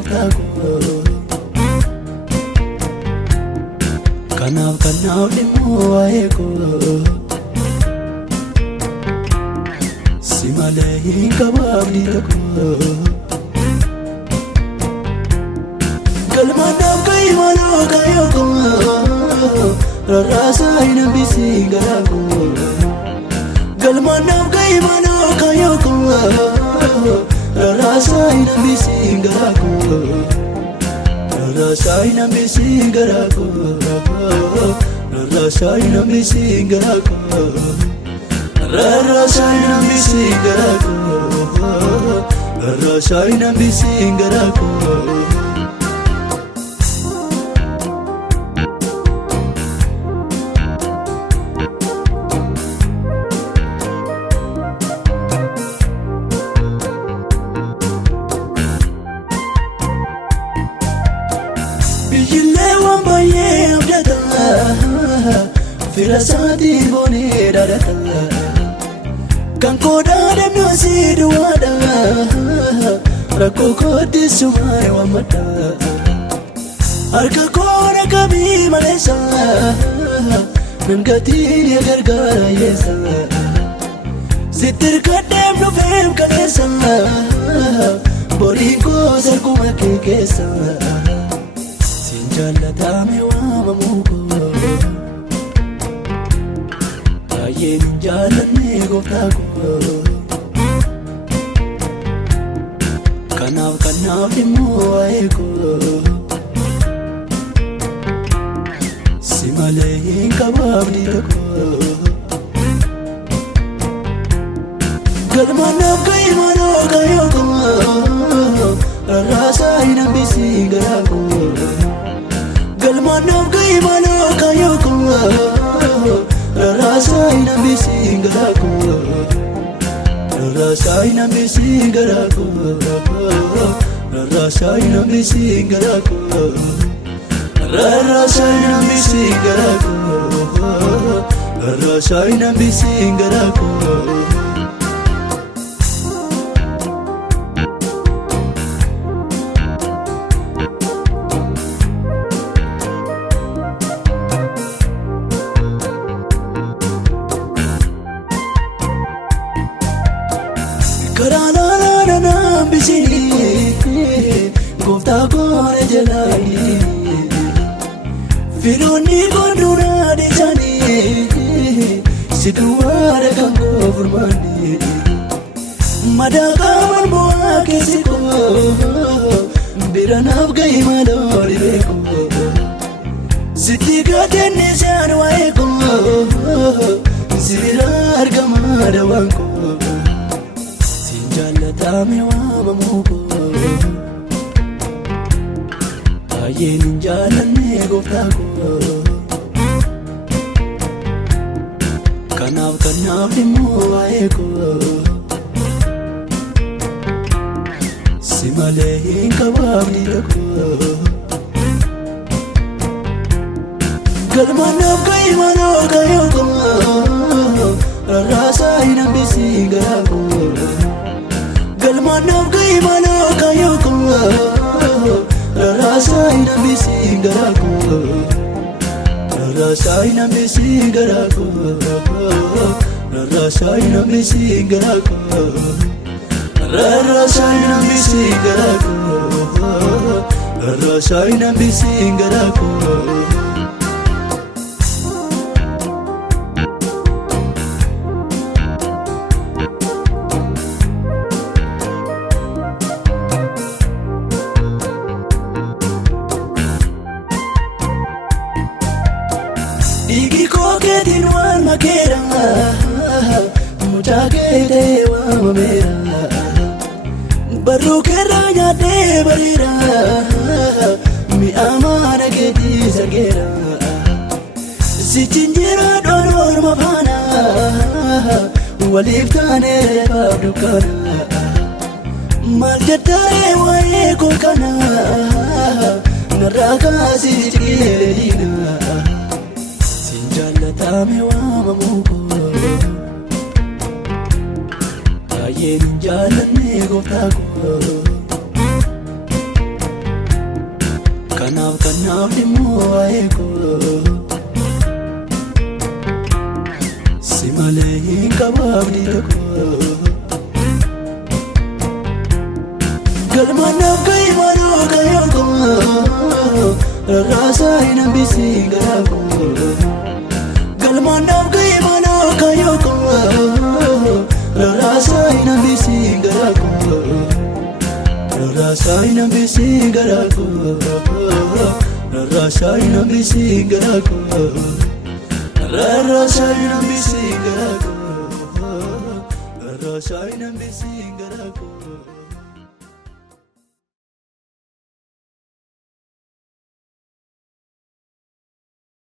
gooftaa koo. Kanaaf dhimmoo waa'ee koo. Si malee hin qabu abdii tokko. Galmaan naaf ka'ii maaloo kaayoo koo. Rarraasaa hin hambisii garaa koo. Galmaan naaf ka'ii maaloo kaayoo koo. Rarraasaa hin hambisii garaa koo. Rarraasaa hin hambisii garaa koo. Rarraasaa hin hambisii garaa koo. Rarraasaa hin hambisii garaa koo. Rarraasaa hin hambisii garaa koo. Bijilee waan baay'ee abdata. Fira saatii boonee dhaadhata. Kan koodaa deemnoo si duwwaadha. Rakkoo koodisumaa waammadha. Harka koona kabii maleessa. Nangatiin yaa gargaara yeessa. Sittir deemnu feem kaleessa. Boriin koo sarkuma kee keessa. Siin jaallatame waamamuu koo. Baay'een hin jaallanne gooftaa koo. Kanaaf dhimmoo waa'ee koo. Si malee hin qabu abdii tokko. Galmaan naaf ka'ii maaloo kaayoo koo. Rarraasaa hin hambisii garaa koo. Galmaan naaf ka'ii maaloo kaayoo koo. Rarraasaa hin hambisii garaa koo. Rarraasaa hin hambisii garaa koo. Rarraasaa hin hambisii garaa koo. Rarraasaa hin hambisii garaa koo. Rarraasaa hin hambisii garaa koo. Karaanaa nambisii gooftaa koone jalaanii. Firoonni koonduunaa deessanii. Si duwwaadha kan koo furmaanii. Madaqaa walbu'aa keessi koo. Bira naaf ga'ii maaloo dhibee koo. Sitti gaateenni saan waa'ee koo. Si bira argamaa dawaan koo. Jaallatame waamamuu koo. Baay'een hin jaallanne gooftaa koo. Kanaaf dhimmoo waa'ee koo. Si malee hin qabu abdii tokko. Galmaan naaf ka'ii maaloo kaayoo koo. Rarraasaa hin hambisii garaa koo. Galmaan naaf ka'ii maaloo kaayoo koo. Rarraasaa hin hambisii garaa koo. Rarraasaa hin hambisii garaa koo. Rarraasaa hin hambisii garaa koo. Rarraasaa hin hambisii garaa koo. Rarraasaa hin hambisii garaa koo. Dhiigi koo keetiin waan makeera. Mucaa keetee waamameera. Barruu keerraa nyaadhee bareera. Mi'a maana keetii sargeera. Sichin jira dhoon orma faana. Waliif taanee reefaaf dukkaana. Maal jettee waa'ee koo kana. Narraa kaasii ciqee diina. Jaallatame waamamuu koo. Baay'een hin jaallanne gooftaa koo. kanaaf dhimmoo waa'ee koo si malee hin qabaabdi tokko galmanaaf ga'ii manoo kaayoo koo rarraasaa hin hambisii garaa koo galmanaaf ga'ii manoo kaayoo koo rarraasaa hin hambisii garaa koo rarraasaa hin hambisii garaa koo rarraasaa hin hambisii garaa koo rarraasaa hin hambisii garaa koo rarraasaa hin hambisii garaa koo